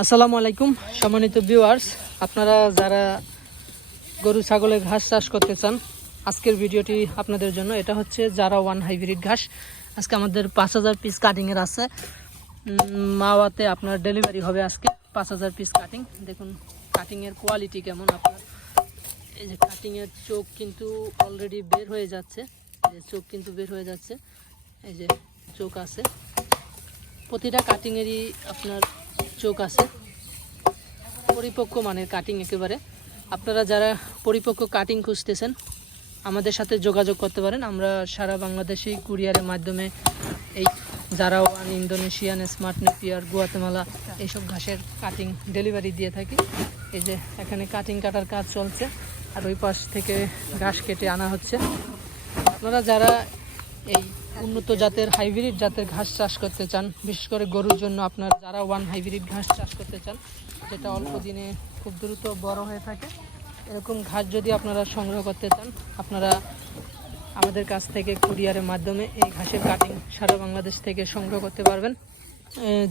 আসসালামু আলাইকুম সম্মানিত ভিউয়ার্স, আপনারা যারা গরু ছাগলের ঘাস চাষ করতে চান আজকের ভিডিওটি আপনাদের জন্য। এটা হচ্ছে জারা ওয়ান হাইব্রিড ঘাস। আজকে আমাদের 5000 পিস কাটিংয়ের আছে। মাওয়াতে আপনার ডেলিভারি হবে আজকে 5000 পিস কাটিং। দেখুন কাটিংয়ের কোয়ালিটি কেমন। আপনার এই যে কাটিংয়ের চোখ কিন্তু অলরেডি বের হয়ে যাচ্ছে, চোখ কিন্তু বের হয়ে যাচ্ছে, এই যে চোখ আছে, প্রতিটা কাটিংয়েরই আপনার চোখ আছে। পরিপক্ক মানের কাটিং একেবারে। আপনারা যারা পরিপক্ক কাটিং খুঁজতেছেন আমাদের সাথে যোগাযোগ করতে পারেন। আমরা সারা বাংলাদেশেই কুরিয়ারের মাধ্যমে এই জারা one, Indonesian, smart Napier, Guatemala এইসব ঘাসের কাটিং ডেলিভারি দিয়ে থাকি। এই যে এখানে কাটিং কাটার কাজ চলছে আর ওই পাশ থেকে ঘাস কেটে আনা হচ্ছে। আপনারা যারা এই উন্নত জাতের হাইব্রিড জাতের ঘাস চাষ করতে চান, বিশেষ করে গরুর জন্য আপনার যারা ওয়ান হাইব্রিড ঘাস চাষ করতে চান, যেটা অল্প দিনে খুব দ্রুত বড় হয়ে থাকে, এরকম ঘাস যদি আপনারা সংগ্রহ করতে চান আপনারা আমাদের কাছ থেকে কুরিয়ারের মাধ্যমে এই ঘাসের কাটিং সারা বাংলাদেশ থেকে সংগ্রহ করতে পারবেন।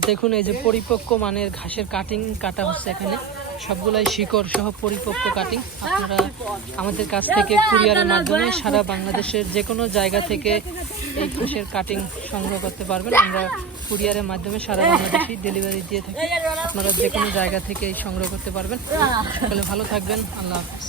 দেখুন এই যে পরিপক্ক মানের ঘাসের কাটিং কাটা হচ্ছে এখানে, সবগুলাই শিকড় সহ পরিপক্ক কাটিং। আপনারা আমাদের কাছ থেকে কুরিয়ারের মাধ্যমে সারা বাংলাদেশের যে কোনো জায়গা থেকে এই ঘাসের কাটিং সংগ্রহ করতে পারবেন। আমরা কুরিয়ারের মাধ্যমে সারা বাংলাদেশে ডেলিভারি দিয়ে থাকি। আপনারা যে কোনো জায়গা থেকে এই সংগ্রহ করতে পারবেন। সকলে ভালো থাকবেন। আল্লাহ হাফেজ।